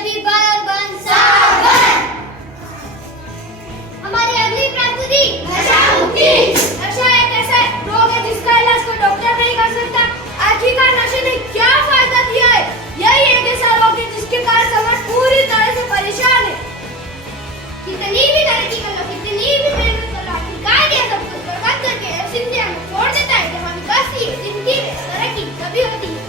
सभी बाल और बन सावन। हमारी अगली प्रस्तुति नशा मुक्ति। नशा एक ऐसा रोग है जिसका इलाज कोई डॉक्टर नहीं कर सकता। आखिरकार नशे ने क्या फायदा दिया है? यही एक ऐसा रोग है जिसके कारण समाज पूरी तरह से परेशान है। कितनी भी तरक्की कर लो, कितनी भी मेहनत कर लो, आखिरकार ये सब कुछ बर्बाद करके ऐसी दुनिया में छोड़ देता है जहाँ विकास की जिंदगी में तरक्की कभी होती है।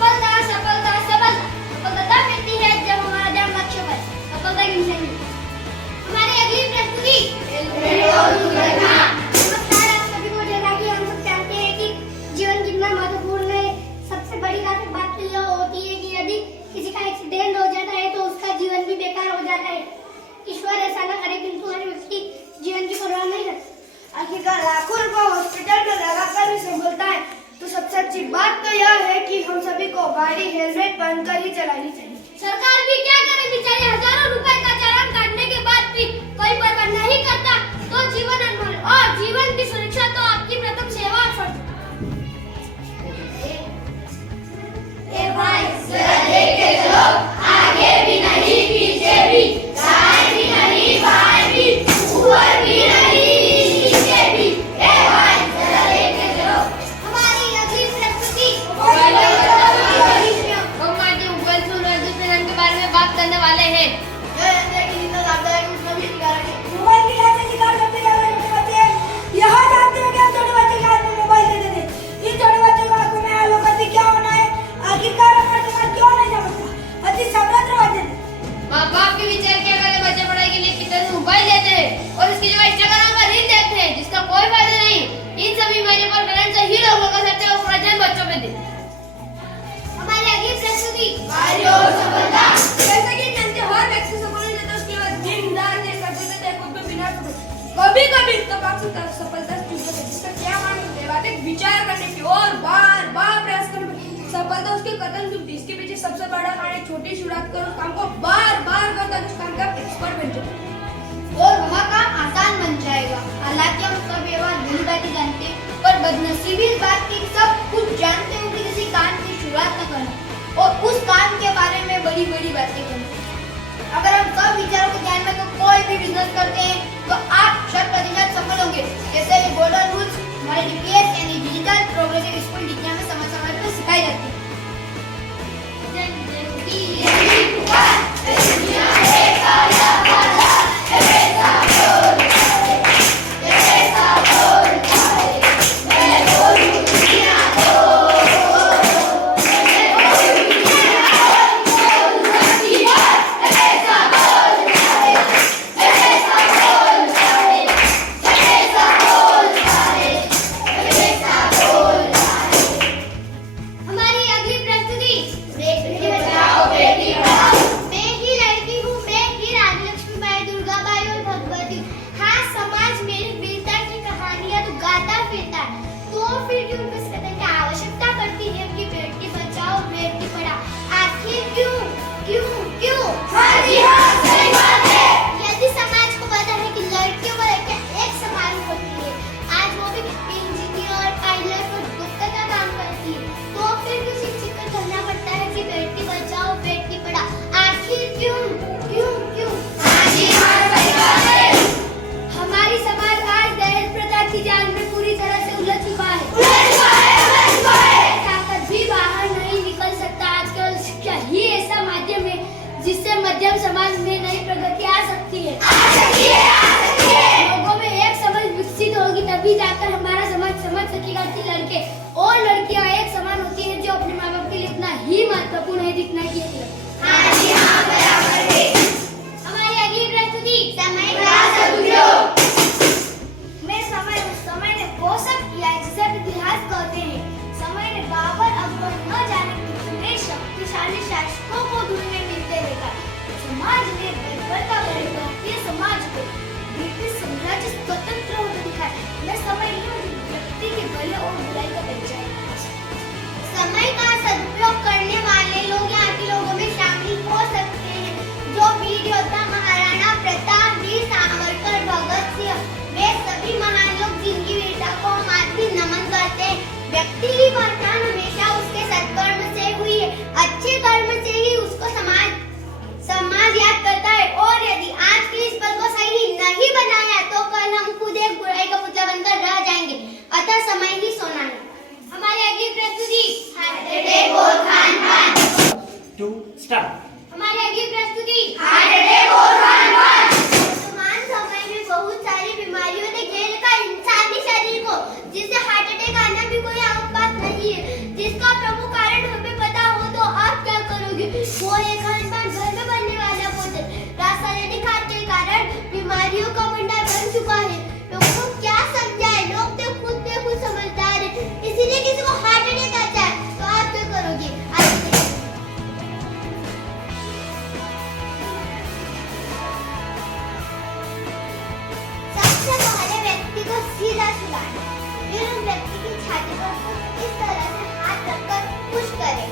सफलता सफलता सफलता सफलता तब मिलती है जब हमारा ध्यान लक्ष्य पर। सफलता की निशानी। हमारी अगली प्रस्तुति नमस्कार आप सभी को। जैसा कि हम सब जानते हैं कि जीवन कितना महत्वपूर्ण है, सबसे बड़ी बात तो यह होती है कि यदि किसी का एक्सीडेंट हो जाता है तो उसका जीवन भी बेकार हो जाता है। ईश्वर ऐसा न करे, किंतु हर व्यक्ति जीवन की परवाह नहीं करता। आखिरकार लाखों रुपए हॉस्पिटल में लगाकर भी संभलता है। तो सबसे अच्छी बात तो यह है कि हम सभी को गाड़ी हेलमेट पहनकर ही चलानी चाहिए। सरकार भी क्या करे, बेचारे हजारों रुपए का चालान काटने के बाद भी कोई परवाह नहीं करता। तो जीवन अनमोल और जीवन की सुरक्षा तो आपकी प्रथम सेवा और फर्ज। ए भाई जरा देख के चलो, आगे भी नहीं पीछे भी, दाएं भी नहीं बाएं भी, ऊपर भी नहीं नीचे भी। ए भाई जरा देख के चलो। हमारी अगली प्रस्तुति के बारे में बात करने वाले हैं। मोबाइल की लत से शिकार सबसे ज्यादा छोटे बच्चे हैं। यहाँ जानते हो कि हम छोटे बच्चे के हाथ में मोबाइल दे देते हैं। इन छोटे बच्चों को आंखों में आलोकती क्या होना है? आखिरकार हमारा समाज क्यों नहीं समझता? अति समृद्ध बच्चे माँ बाप के विचार क्या करें? बच्चे पढ़ाई के लिए कितने मोबाइल लेते हैं और उसकी जगह इंस्टाग्राम पर रील देखते हैं जिसका कोई फायदा नहीं। इन सभी महीने पर करंट से ही लोगों का सच्चा और प्रजन बच्चों पे दे। हमारी अगली प्रस्तुति सफलता। जैसा कि जानते हो हर व्यक्ति सफल हो जाता है, उसके बाद दिन रात एक करते रहते हैं, खुद पे बिना कभी सफलता चूक जाती है। जिसका क्या मालूम है? बात एक विचार करने की और बार बार प्रयास करने पर सफलता उसके कदम चुभती। इसके पीछे सबसे बड़ा कारण है छोटी शुरुआत करो, उस काम को बार बार करता उस काम का एक्सपर्ट बन जाओ और वह काम आसान बन जाएगा। हालांकि हम सब ये बात भली भांति जानते हैं, पर बदनसीबी इस बात की सब कुछ जानते हो कि किसी काम की शुरुआत न करना और उस काम के बारे में बड़ी बड़ी बातें करना। अगर हम सब विचारों को ध्यान में तो कोई भी बिजनेस करते हैं तो आप 100% सफल होंगे। जैसे ये गोल्डन रूल्स हमारे डीपीएस यानी डिजिटल प्रोग्रेसिव स्कूल डिग्री में समय पर सिखाई जाती है। मध्यम समाज में नई प्रगति आ सकती है। लोगों में एक समझ विकसित होगी तभी जाकर हमारा समाज समझ सकेगा कि लड़के और लड़कियां एक समान होती है, जो अपने माँ बाप के लिए इतना ही महत्वपूर्ण है जितना कि हमारी अगली प्रस्तुति समय ने वो सब किया है जिसे इतिहास कहते हैं। समय ने बाबर अकबर न जाने कितने शक्तिशाली शासकों को दुनिया में मिलते देखा। समाज ने बर्बरता भरे भारतीय समाज को ब्रिटिश साम्राज्य स्वतंत्र होते दिखाया। यह समय व्यक्ति के भले और बुराई का परिचय है। समय का सदुपयोग करने वाले लोग यहाँ के लोगों में शामिल हो सकते हैं, जो वीर योद्धा महाराणा प्रताप, वीर सावरकर, भगत सिंह, वे सभी महान लोग जिनकी वीरता को हम आज भी नमन करते हैं। व्यक्ति की पहचान हमेशा उसके सत्कर्म से हुई है। अच्छे कर्म से ही छाती पर कुछ इस तरह से हाथ रखकर खुश करें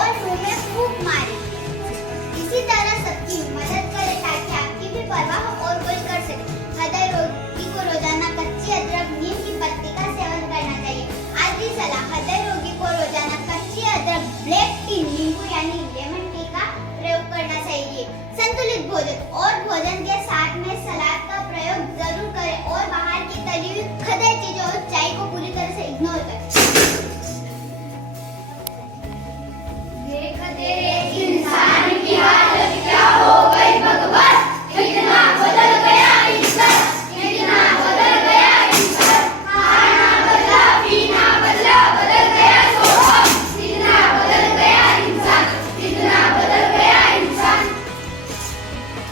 और मुंह में फूंक मारें। इसी तरह सबकी मदद करें ताकि आपकी भी परवाह और कोई कर सके। हृदय रोगी को रोजाना कच्ची अदरक नीम की पत्ती का सेवन करना चाहिए। आखिरी सलाह, हृदय रोगी को रोजाना कच्ची अदरक, ब्लैक टी, नींबू यानी लेमन टी का प्रयोग करना चाहिए। संतुलित भोजन और भोजन के साथ में सलाद का प्रयोग जरूर करें और बाहर की तली हुई खदे चीजों और चाय को पूरी तरह से इग्नोर करें। देखते इंसान की हालत क्या हो गई भगवान, कितना बदल गया इंसान, कितना बदल गया इंसान। खाना बदला, पीना बदला, बदल गया स्वभाव, कितना बदल गया इंसान, कितना बदल गया इंसान।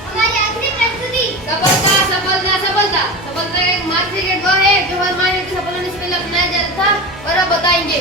हमारी आखिरी प्रस्तुति सफलता सफलता सफलता। सफलता का एक मार्ग है जो हर मायने की सफलता से पहले अपनाया जाता था और अब बताएंगे।